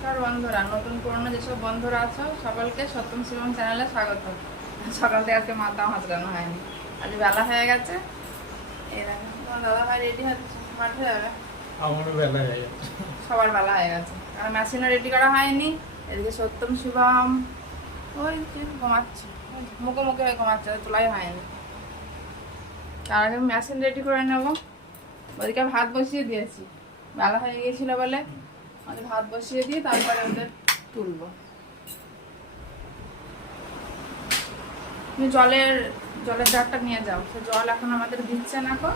নমস্কার বন্ধুরা, নতুন পুরনো যেসব বন্ধুরা আছো সকলকে সত্যম শিবম চ্যানেলে স্বাগত। সকাল থেকে আজকে মাথা হাঁচড়ানো হয়নি, আজ বেলা হয়ে গেছে। এই দেখো তোমার দাদা ভাই রেডি হচ্ছে, মাঠে যাবে। আমারও বেলা হয়ে গেছে, সবার বেলা হয়ে গেছে, আর মেশিনও রেডি করা হয়নি। এদিকে সত্যম শিবম ওই যে ঘুমাচ্ছে, মুখে মুখে হয়ে ঘুমাচ্ছে, তোলাই হয়নি। তার আগে মেশিন রেডি করে নেবো। ওদিকে ভাত বসিয়ে দিয়েছি, বেলা হয়ে গিয়েছিল বলে আমি ভাত বসিয়ে দিয়ে তারপরে ওদের তুলবো। তুমি জলের জারটা নিয়ে যাও, সে জল এখন আমাদের দিচ্ছে না গো,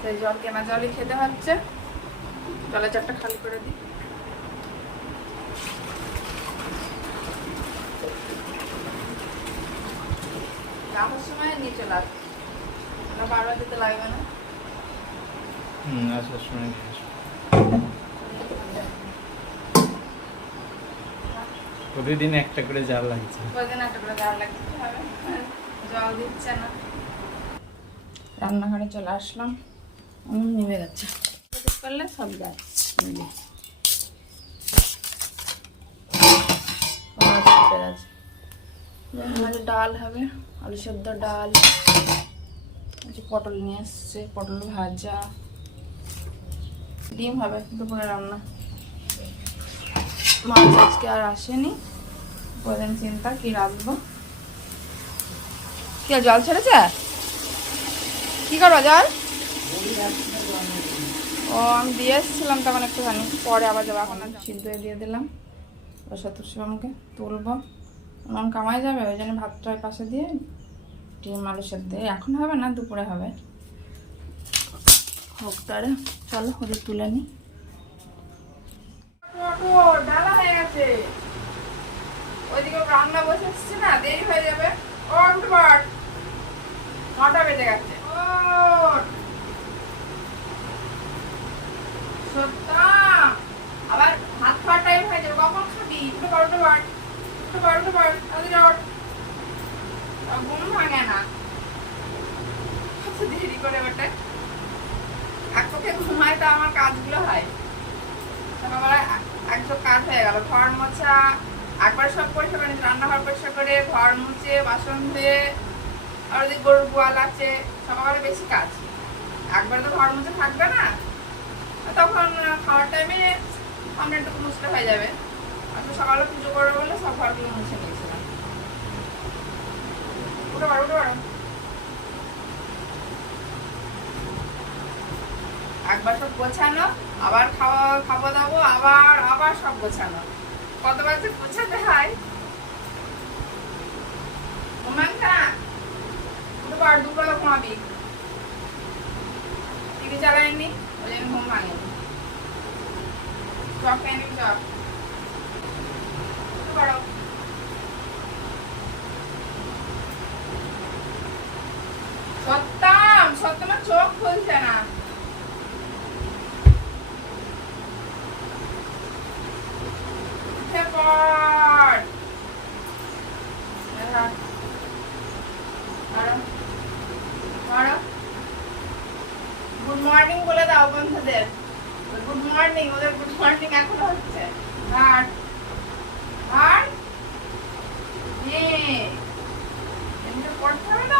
সেই জল কেনা জলই খেতে হচ্ছে। জলের জারটা খালি করে দিই। রাখার সময় নিয়ে চলে আসবে, বারবার দিতে লাগবে না। আসার সময় নিয়ে আসবো। প্রতিদিন একটা করে জাল লাগছে, প্রতিদিন একটা করে জাল লাগছে, জল দিচ্ছে না। রান্নাঘরে চলে আসলাম, নেমে গেছে করলে সব যায়। আমাদের ডাল হবে, আলু সেদ্ধ ডাল, পটল নিয়ে এসছে, পটল ভাজা, ডিম হবে দুপুরে রান্না। মাছ আজকে আর আসেনি, প্রতিদিন চিন্তা কি রাখবো। কি জল ছেড়েছে, কি করবো জল? ও আমি দিয়ে এসেছিলাম তখন একটুখানি, পরে আবার যাবো। এখন সিদ্ধ দিয়ে দিলাম, সত্যম শিবমকে তুলবো, মন কামাই যাবে, ওই জন্য ভাতটার পাশে দিয়ে ডিম আলু সেদ্ধ। এখন হবে না, দুপুরে হবে। হোক তারে, চলো ওদের তুলে নি। ডালা হয়ে গেছে, ওইদিকে রান্না বসে এসছে না, দেরি হয়ে যাবে। ও উঠবার 9টা বেজে গেছে। সত্যা আবার ভাত খাওয়ার টাইম হয়ে যাবে, কখন খাবি? ঘুম ভাঙে না, দেরি করে ওঠে। এক পক্ষে ঘুমায় তো আমার কাজগুলো হয়, সকালবেলায় একদম কাজ হয়ে গেল। ঘর মোছা একবার সব পরিষ্কার করে, রান্নাঘর পরিষ্কার করে, ঘর মুছে, বাসন ধুয়ে, আর ওদের গরুর গোয়াল আছে, সকালবেলা বেশি কাজ। একবার তো ঘর মুছে থাকবে না, তখন খাওয়ার টাইমে আমরা একটু মুছতে হয়ে যাবে। আর সকালে পুজো করবে বলে সব ঘরগুলো মুছে নিয়েছিলাম। উঠে পারো। একবার সব গোছানো, আবার খাওয়া দাবো, আবার সব গোছানো, কতবার যে গোছাতে হয়। দুপুরবেলা ঘুমাবি, টিভি চালায়নি, ওই জন্য ঘুম ভাঙেনি। চপ খেয়ে নিবি, চপ করো। সত্যম চোখ খুলছে না। গুড মর্নিং বলে দাও বন্ধুদের, গুড মর্নিং। ওদের গুড মর্নিং এখনো হচ্ছে। আর পড়তে হবে না,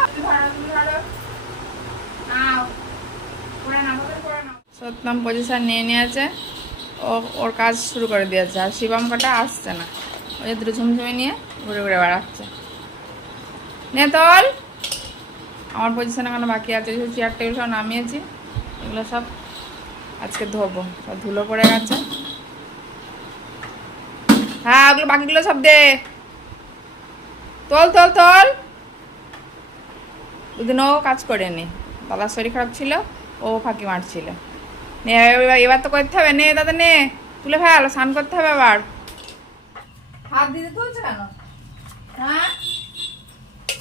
সত্যম পজিশন নিয়ে নিয়েছে, ওর কাজ শুরু করে দিয়েছে। আর শিবম কটা আসছে না, ওই যে দুটো ঝুমঝুমে নিয়ে ঘুরে ঘুরে বেড়াচ্ছে। নে তোল, আমার পজিশন এখনো বাকি আছে। চেয়ার টেবিল সব নামিয়েছি, এগুলো সব আজকে ধোবো, সব ধুলো পড়ে গেছে। হ্যাঁ ওগুলো বাকিগুলো সব দে, তোল। দুদিন ও কাজ করেনি, দাদার শরীর খারাপ ছিল, ও ফাঁকি মারছিল। নে এবার তো করতে হবে, নে দাদা নে, তুলে ফেল, স্নান করতে হবে আবার। হাত দিতে তুলছে কেন? হ্যাঁ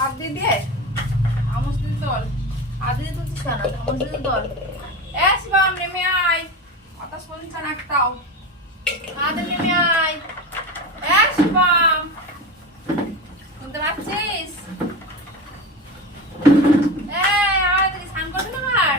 হাত দিয়ে আমস দিতে তোল, হাত দিতে তুলছিস কেন? আমস দিতে তোল। শিবম নেমে আয়, কথা শুনছে না একটাও। হাত নেমে আয়, শিবম শুনতে পাচ্ছিস? স্নান করবি না আবার?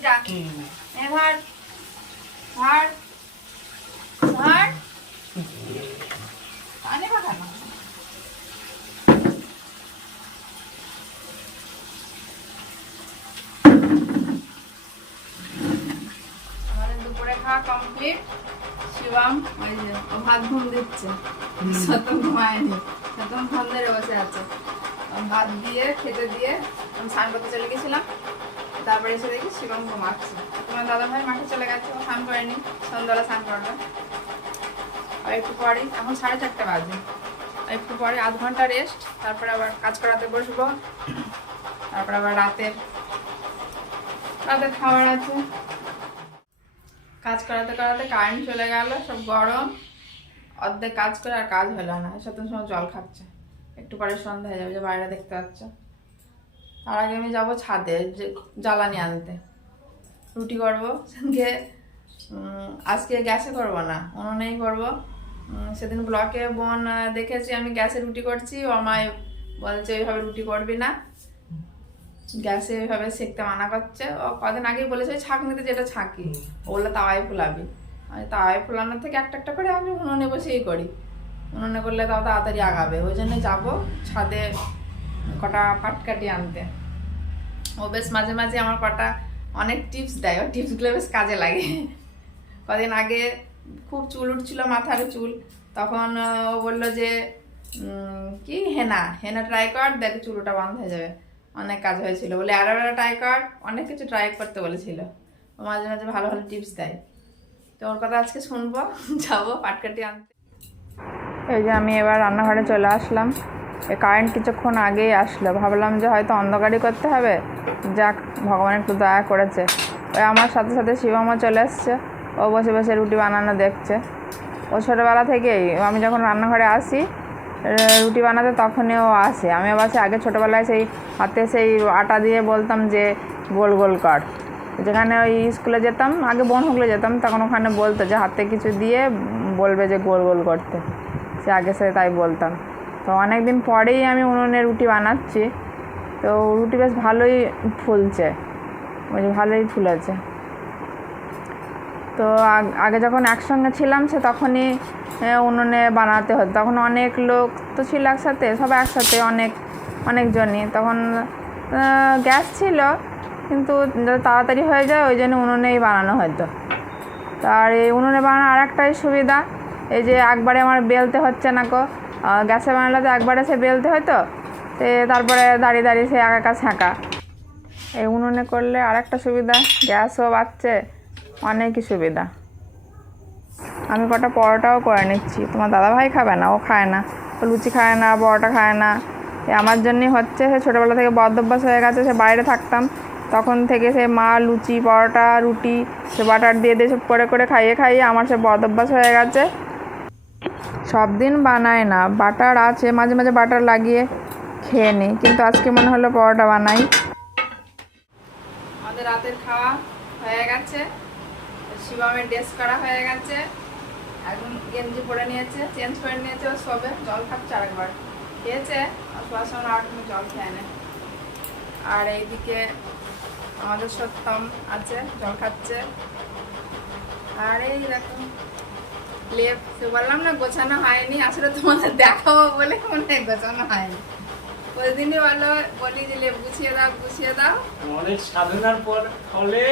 রুটিটা এ ধর ধর ধর আনে কেন আমাদের দুপুরে খাওয়া কমপ্লিট। শিবম ওই যে ও ভাত ঘুম দিচ্ছে, সতম ঘুমায়নি, সতম ফোন ধরে বসে আছে। ভাত দিয়ে খেতে দিয়ে আমি স্নান করতে চলে গেছিলাম, তারপরে এসে দেখি শিবম ঘুমাচ্ছে। তোমার দাদা ভাই মাঠে চলে গেছে, ও স্নান করেনি, সন্ধ্যাবেলা স্নান করবে। আর একটু পরে, এখন 4:30 বাজে, আর একটু পরে আধ ঘন্টা রেস্ট, তারপরে আবার কাজ করাতে বসবো। তারপরে আবার রাতের খাবার আছে। কাজ করাতে করাতে কারেন্ট চলে গেল, সব গরম, অর্ধেক কাজ করে আর কাজ হলো না। সত্যি সময় জল খাচ্ছে, একটু পরে সন্ধ্যা হয়ে যাবে, যে বাইরে দেখতে পাচ্ছ। তার আগে আমি যাবো ছাদে যে জ্বালানি আনতে, রুটি করবো। সঙ্গে আজকে গ্যাসে করবো না, উনুনেই করবো। সেদিন ব্লকে বোন দেখেছি আমি গ্যাসে রুটি করছি, ও আমায় বলছে এইভাবে রুটি করবি না, গ্যাসে এইভাবে সেঁকতে মানা করছে। ও কদিন আগেই বলেছে ছাঁকনিতে যেটা ছাঁকি ওগুলো তাওয়ায় ফুলাবি। আমি তাওয়ায় ফুলানোর থেকে একটা একটা করে আমি উনুনে বসেই করি, উনুনে করলে তাও তাড়াতাড়ি আগাবে। ওই জন্য যাবো ছাদে কটা পাটকাঠি আনতে। ও বেশ মাঝে মাঝে আমার কটা অনেক টিপস দেয়, ও টিপসগুলো বেশ কাজে লাগে। কদিন আগে খুব চুল উঠছিল, মাথার চুল, তখন ও বললো যে কি হেনা ট্রাই কর, দেখ চুলটা বন্ধ হয়ে যাবে। অনেক কাজ হয়েছিল বলে অ্যালোভেরা ট্রাই কর, অনেক কিছু ট্রাই করতে বলেছিল। ও মাঝে মাঝে ভালো ভালো টিপস দেয়, তো ওর কথা আজকে শুনবো। যাবো পাটকাঠি আনতে। এই যে আমি এবার রান্নাঘরে চলে আসলাম। এই কারেন্ট কিছুক্ষণ আগেই আসলো, ভাবলাম যে হয়তো অন্ধকারই করতে হবে, যাক ভগবান একটু দয়া করেছে। ওই আমার সাথে সাথে শিবমও চলে এসছে, ও বসে বসে রুটি বানানো দেখছে। ও ছোটোবেলা থেকেই আমি যখন রান্নাঘরে আসি রুটি বানাতে, তখনই ও আসে। আমি আবার আগে ছোটোবেলায় সেই হাতে সেই আটা দিয়ে বলতাম যে গোল গোল কর। যেখানে ওই স্কুলে যেতাম, আগে বনহুগলে যেতাম, তখন ওখানে বলতো যে হাতে কিছু দিয়ে বলবে যে গোল গোল করতে, সে আগে সে তাই বলতাম। তো অনেক দিন পরেই আমি উনুনে রুটি বানাচ্ছি, তো রুটি বেশ ভালোই ফুলছে, ওই ভালোই ফুলেছে। তো আগে যখন একসঙ্গে ছিলাম সে তখনই উনুনে বানাতে হতো, তখন অনেক লোক তো ছিল একসাথে, সবাই একসাথে অনেকজনই। তখন গ্যাস ছিল, কিন্তু তাড়াতাড়ি হয়ে যায় ওই জন্য উনুনেই বানানো হতো। আর এই উনুনে বানানো আর একটাই সুবিধা, এই যে একবারে আমার বেলতে হচ্ছে না কো, গ্যাসে বানালে তো একবারে সে বেলতে হতো, তারপরে দাঁড়িয়ে দাঁড়িয়ে সে একা ছাঁকা। এই উনুনে করলে আর একটা সুবিধা, গ্যাসও বাঁচছে, অনেকই সুবিধা। আমি কটা পরোটাও করে নিচ্ছি, তোমার দাদাভাই খাবে না, ও খায় না, ও লুচি খায় না, পরোটা খায় না। আমার জন্যই হচ্ছে, সে ছোটোবেলা থেকে বদ অভ্যাস হয়ে গেছে। সে বাইরে থাকতাম তখন থেকে সে মা লুচি পরোটা রুটি সে বাটার দিয়ে দিয়ে সব করে করে খাইয়ে খাইয়ে আমার সে বদ অভ্যাস হয়ে গেছে। সব দিন বানায় না, বাটার আছে, মাঝে মাঝে বাটার লাগিয়ে খেয়ে নিই, কিন্তু আজকে মনে হলো পরোটা বানাই। আমাদের রাতের খাওয়া হয়ে গেছে, শিবমের ড্রেস করা হয়ে গেছে, এখন গেঞ্জি পরে নিয়েছে, চেঞ্জ করে নিয়েছে, ও সবে জল খাচ্ছে, আরেকবার খেয়েছে, আর শোয়ার সময় আর কোনো জল খেয়ে নেয়। আর এইদিকে আমাদের সত্যম আছে, জল খাচ্ছে। আর এই দেখো লেপ, তো বললাম না গোছানো হয়নি, আসলে তোমাদের দেখাবো বলে মনে গোছানো হয়নি। ওই দিনই বলি যে লেপ গুছিয়ে দাও। অনেক সাধনার পর ফলে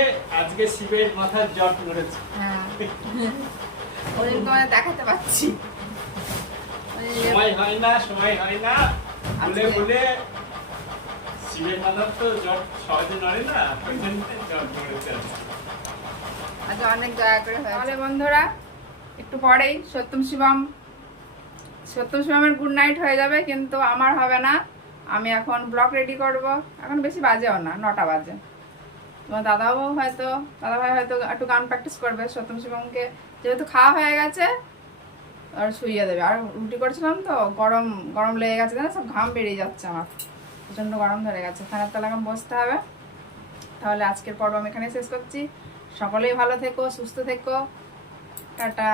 আজকে শিবের মাথার জট নড়েছে। হ্যাঁ, ওই দিন তোমাদের দেখাতে পাচ্ছি। সময় হয় না বলে শিবের মাথার তো জট সহজে নড়ে না, ওই জন্য জট নড়েছে। আচ্ছা, অনেক দয়া করে হয়। তাহলে বন্ধুরা একটু পরেই সত্যম শিবমের গুড নাইট হয়ে যাবে, কিন্তু আমার হবে না। আমি এখন ব্লগ রেডি করব, এখন বেশি বাজেও না, 9টা বাজে। তোমার দাদাভাই হয়তো একটু গান প্র্যাকটিস করবে। সত্যম শিবমকে যেহেতু খাওয়া হয়ে গেছে আর শুইয়ে দেবে। আর রুটি করেছিলাম তো, গরম লেগে গেছে, জানো সব ঘাম বেরিয়ে যাচ্ছে আমার, প্রচণ্ড গরম ধরে গেছে। ফ্যানের তলায় এখন বসতে হবে। তাহলে আজকের পর্ব আমি এখানে শেষ করছি। সকলেই ভালো থেকো, সুস্থ থেকো, টাটা।